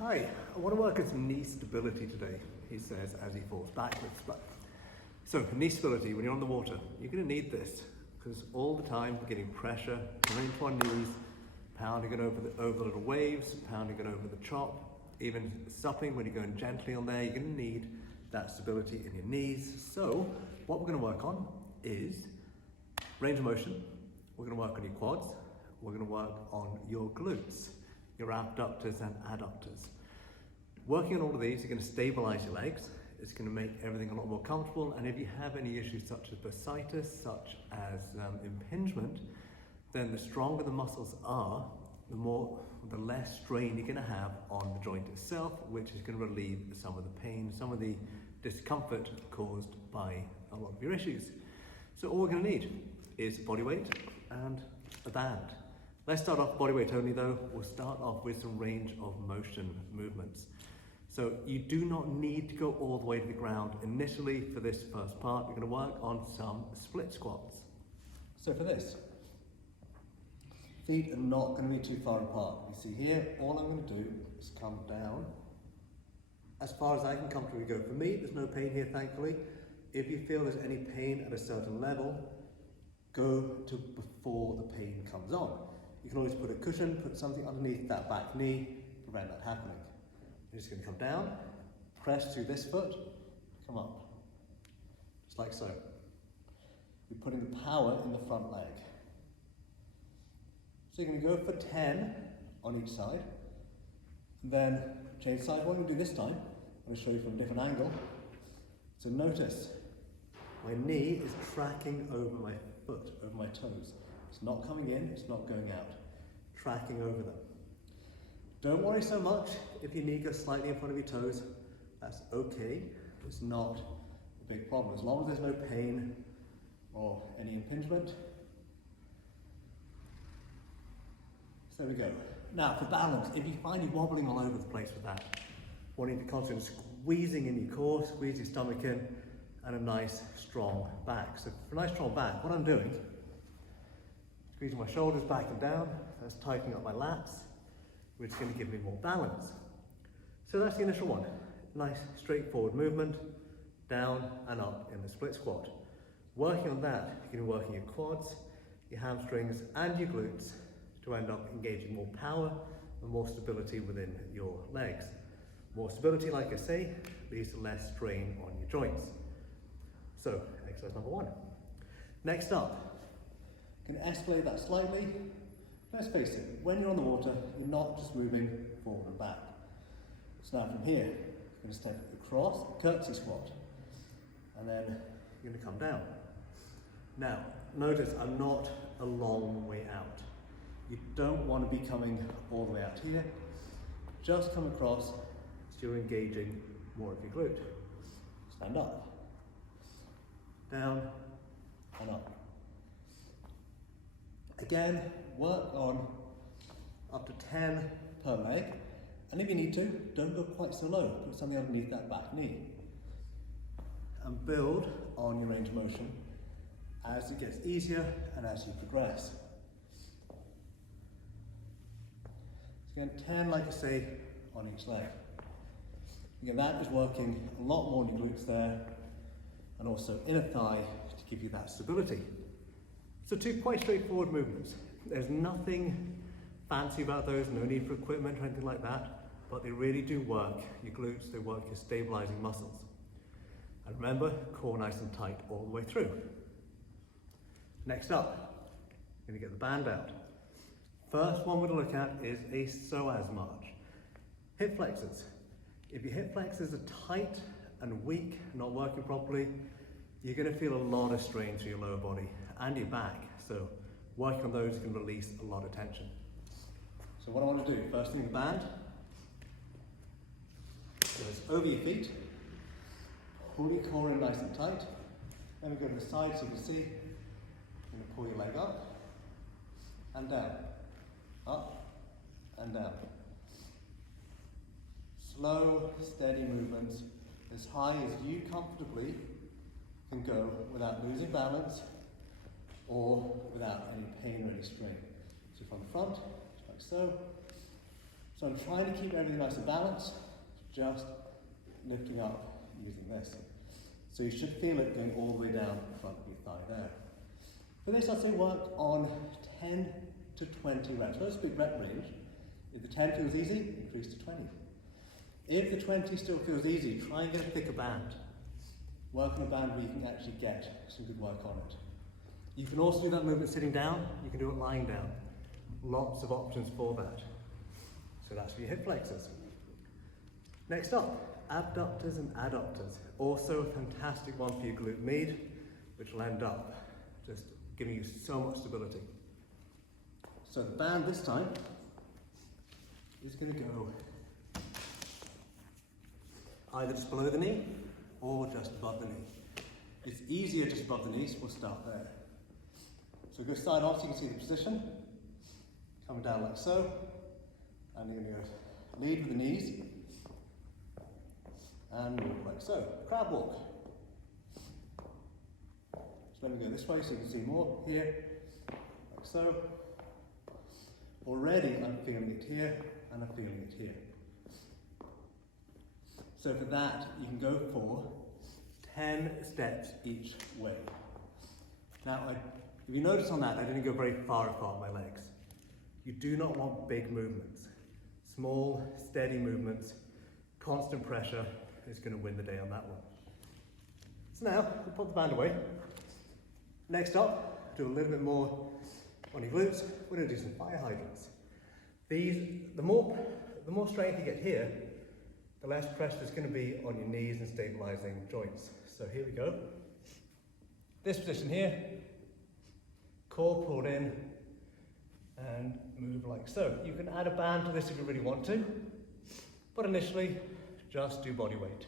Hi, I want to work on some knee stability today, he says as he falls backwards. So knee stability, when you're on the water, you're going to need this because all the time we're getting pressure coming into our knees, pounding it over the little waves, pounding it over the chop, even supping when you're going gently on there, you're going to need that stability in your knees. So what we're going to work on is range of motion. We're going to work on your quads. We're going to work on your glutes, your abductors and adductors. Working on all of these, you're going to stabilize your legs. It's going to make everything a lot more comfortable. And if you have any issues such as bursitis, such as impingement, then the stronger the muscles are, the less strain you're going to have on the joint itself, which is going to relieve some of the pain, some of the discomfort caused by a lot of your issues. So all we're going to need is body weight and a band. Let's start off body weight only though. We'll start off with some range of motion movements. So you do not need to go all the way to the ground initially for this first part. We're going to work on some split squats. So for this, feet are not going to be too far apart. You see here, all I'm going to do is come down as far as I can comfortably go. For me, there's no pain here, thankfully. If you feel there's any pain at a certain level, go to before the pain comes on. You can always put a cushion, put something underneath that back knee, prevent that happening. You're just going to come down, press through this foot, come up, just like so. You're putting the power in the front leg. So you're going to go for 10 on each side, and then change side. What I'm going to do this time, I'm going to show you from a different angle. So notice, my knee is tracking over my foot, over my toes. It's not coming in, it's not going out. Tracking over them. Don't worry so much if your knee goes slightly in front of your toes. That's okay. It's not a big problem. As long as there's no pain or any impingement. So there we go. Now for balance, if you find you wobbling all over the place with that, wanting to concentrate squeezing in your core, squeeze your stomach in, and a nice strong back. So for a nice strong back, what I'm doing, squeezing my shoulders back and down, that's tightening up my lats, which is going to give me more balance. So that's the initial one. Nice straightforward movement, down and up in the split squat. Working on that, you're going to be working your quads, your hamstrings and your glutes to end up engaging more power and more stability within your legs. More stability, like I say, leads to less strain on your joints. So, exercise number 1. Next up, you can escalate that slightly. Let's face it, when you're on the water, you're not just moving forward and back. So now from here, you're going to step across, curtsy squat, and then you're going to come down. Now, notice I'm not a long way out. You don't want to be coming all the way out here. Just come across so you're engaging more of your glute. Stand up, down, and up. Again, work on up to 10 per leg, and if you need to, don't go quite so low. Put something underneath that back knee. And build on your range of motion as it gets easier and as you progress. So again, 10, like I say, on each leg. Again, that is working a lot more in your glutes there, and also inner thigh to give you that stability. So 2 quite straightforward movements. There's nothing fancy about those, no need for equipment or anything like that, but they really do work your glutes, they work your stabilizing muscles. And remember, core nice and tight all the way through. Next up, I'm going to get the band out. First one we're going to look at is a psoas march. Hip flexors. If your hip flexors are tight and weak, not working properly, you're going to feel a lot of strain through your lower body and your back. So working on those can release a lot of tension. So what I want to do, first thing, the band goes over your feet, pull your core in nice and tight, then we go to the side so you can see, you're going to pull your leg up and down, up and down. Slow, steady movements, as high as you comfortably can go without losing balance or without any pain or any strain. So from the front, just like so, So I'm trying to keep everything nice and balanced, just lifting up using this. So you should feel it going all the way down the front of your thigh there. For this, I'd say work on 10 to 20 reps. That's a big rep range. If the 10 feels easy, increase to 20. If the 20 still feels easy, try and get a thicker band. Work on a band where you can actually get some good work on it. You can also do that movement sitting down, you can do it lying down. Lots of options for that. So that's for your hip flexors. Next up, abductors and adductors. Also a fantastic one for your glute med, which will end up just giving you so much stability. So the band this time is going to go either just below the knee or just above the knee. It's easier just above the knee, so we'll start there. So go side on so you can see the position. Coming down like so. And you're going to go lead with the knees. And move like so. Crab walk. So let me go this way so you can see more here. Like so. Already I'm feeling it here and I'm feeling it here. So for that, you can go for 10 steps each way. Now, if you notice on that, I didn't go very far apart my legs. You do not want big movements. Small, steady movements, constant pressure is going to win the day on that one. So now, we'll put the band away. Next up, do a little bit more on your glutes. We're going to do some fire hydrants. The more strength you get here, the less pressure is going to be on your knees and stabilizing joints. So here we go. This position here, core pulled in, and move like so. You can add a band to this if you really want to, but initially, just do body weight.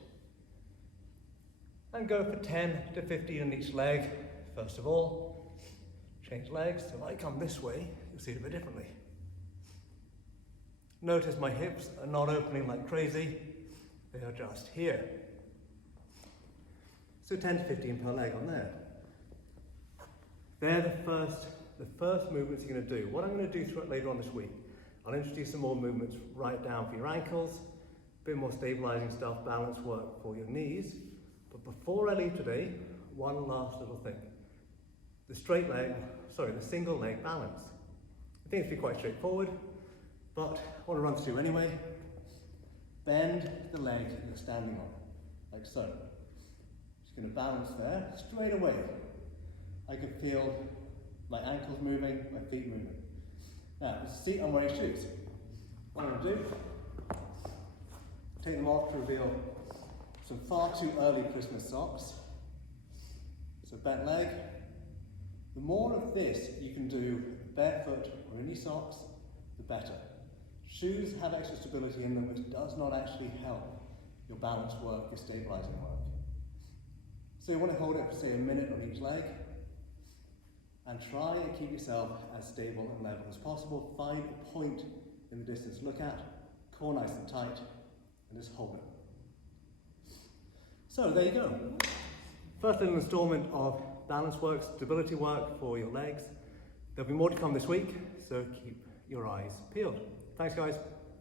And go for 10 to 15 on each leg. First of all, change legs. So if I come this way, you'll see it a bit differently. Notice my hips are not opening like crazy. They are just here. So 10 to 15 per leg on there. They're the first movements you're going to do. What I'm going to do later on this week, I'll introduce some more movements right down for your ankles, a bit more stabilizing stuff, balance work for your knees. But before I leave today, one last little thing. The single leg balance. I think it's quite straightforward, but I want to run through anyway. Bend the leg that you're standing on, like so. Just going to balance there, straight away. I can feel my ankles moving, my feet moving. Now, see, I'm wearing shoes. What I'm going to do, take them off to reveal some far too early Christmas socks. So bent leg. The more of this you can do barefoot or in your socks, the better. Shoes have extra stability in them, which does not actually help your balance work, your stabilizing work. So you want to hold it for say a minute on each leg, and try and keep yourself as stable and level as possible. Find a point in the distance to look at, core nice and tight, and just hold it. So there you go. First little installment of balance work, stability work for your legs. There'll be more to come this week, so keep your eyes peeled. Thanks guys.